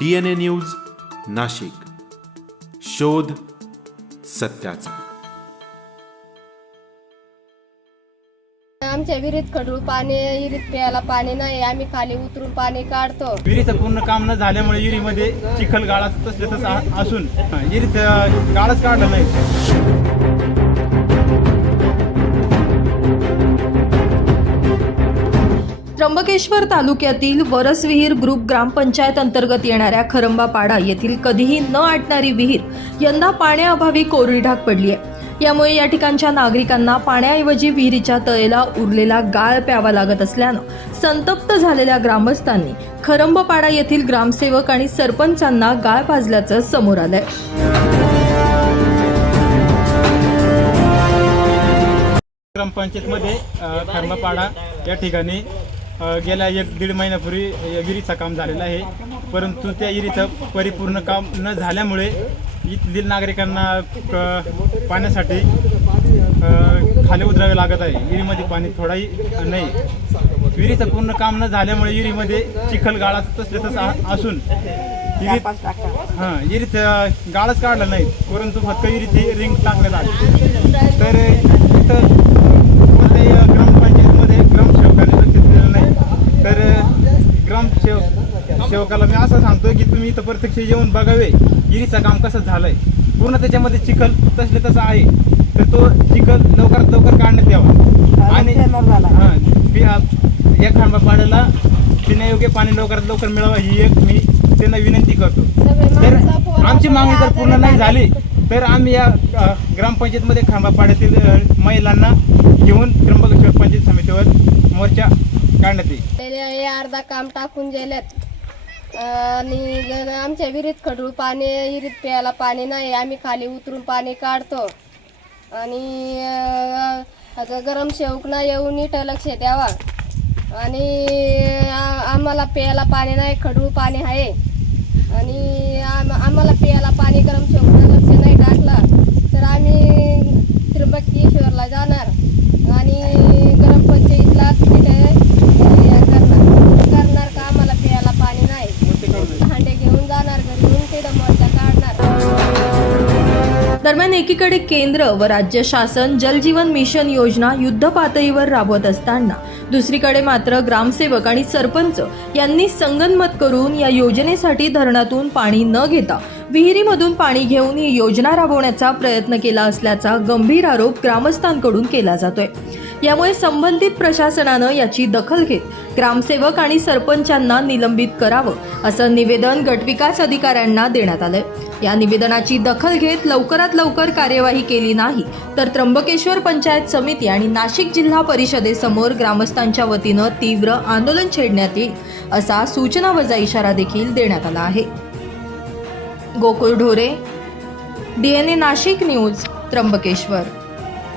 DNA news Nashik. शोध सत्याचा. आमच्या विहिरीत खडूळ पाणी विहिरीत प्यायला पाणी नाही आम्ही खाली उतरून पाणी काढतो. विहिरीचं पूर्ण काम न झाल्यामुळे विहिरीमध्ये चिखल गाळा तसले तसं असून विहिरीत गाळच काढलं नाही. त्र्यंबकेश्वर तालुक्यातील वरसविहीर ग्रुप ग्रामपंचायत अंतर्गत येणाऱ्या खरंबापाडा येथील कधीही न आटणारी विहीर यंदा पाण्याअभावी कोरडी ढाक पडली आहे यामुळे या ठिकाणच्या नागरिकांना पाण्याऐवजी विहिरीच्या तळेला उरलेला गाळ प्यावा लागत असल्यानं संतप्त झालेल्या ग्रामस्थांनी खरंबपाडा येथील ग्रामसेवक आणि सरपंचांना गाळ पाजल्याचं समोर आलंय. ग्रामपंचायतमध्ये अं, या ठिकाणी गेल्या एक दीड महिन्यापूर्वी विहिरीचं काम झालेलं आहे. परंतु त्या विहिरीचं परिपूर्ण काम न झाल्यामुळे इथलील नागरिकांना पाण्यासाठी खाली उतरावे लागत आहे. विहिरीमध्ये पाणी थोडाही नाही. विहिरीचं पूर्ण काम न झाल्यामुळे विहिरीमध्ये चिखल गाळा तसले तसं असून विहिरीत हां विहिरीत गाळच काढलं नाही. परंतु फक्त विहिरीत रिंग टाकण्यात आली. तर इथं कोणत्याही अ, ग्रामपंचायतीमध्ये ग्रामसेवकाने लक्ष दिलेलं नाही तर अ, ग्रामसेवक सेवकाला मी असं सांगतो की तुम्ही इथं प्रत्यक्ष येऊन बघावे विहिरीचं काम कसं झालंय. पूर्ण त्याच्यामध्ये चिखल तसले तसं आहे. तर तो चिखल लवकरात लवकर काढण्यात यावा. आणि हां या खांबापाड्याला पिण्यायोग्य पाणी लवकरात लवकर मिळावं ही एक मी त्यांना विनंती करतो. तर आमची मागणी जर पूर्ण नाही झाली तर आम्ही या ग्रामपंचायतमध्ये खांबापाड्यातील अ, महिलांना घेऊन त्र्यंबकेश्वर पंचायत समितीवर मोर्चा काढण्यात येईल. अर्धा काम टाकून गेलेत आणि आमच्या विहिरीत खडू पाणी विहिरीत प्यायला पाणी नाही आम्ही खाली उतरून पाणी काढतो. आणि आता गरम शेवकना येऊन नीट लक्ष द्यावा. आणि आ- आम्हाला प्यायला पाणी नाही खडू पाणी आहे. आणि आम आम्हाला प्यायला पाणी गरम शेवकना लक्ष नाही टाकलं तर आम्ही त्र्यंबकेश्वरला जाणार आणि गरम पंचायतला तिथे हे करणार करणार का आम्हाला प्यायला पाणी नाही हांडे घेऊन जाणार घरी येऊन तिथं मोर्चा काढणार दरम्यान एकीकडे केंद्र व राज्य शासन जलजीवन मिशन योजना युद्ध पातळीवर राबवत असताना दुसरीकडे मात्र ग्रामसेवक आणि सरपंच यांनी संगनमत करून या योजनेसाठी धरणातून पाणी न घेता विहिरीमधून पाणी घेऊन ही योजना राबवण्याचा प्रयत्न केला असल्याचा गंभीर आरोप ग्रामस्थांकडून केला जातोय. यामुळे संबंधित प्रशासनानं याची दखल घेत ग्रामसेवक आणि सरपंचांना निलंबित करावं असं निवेदन गटविकास अधिकाऱ्यांना देण्यात आलंय. या निवेदनाची दखल घेत लवकरात लवकर कार्यवाही केली नाही तर त्र्यंबकेश्वर पंचायत समिती आणि नाशिक जिल्हा परिषदेसमोर ग्रामस्थांच्या वतीनं तीव्र आंदोलन छेडण्यात येईल असा सूचना वजा इशारा देखील देण्यात आला आहे. गोकुळ ढोरे डीएनए नाशिक न्यूज त्र्यंबकेश्वर.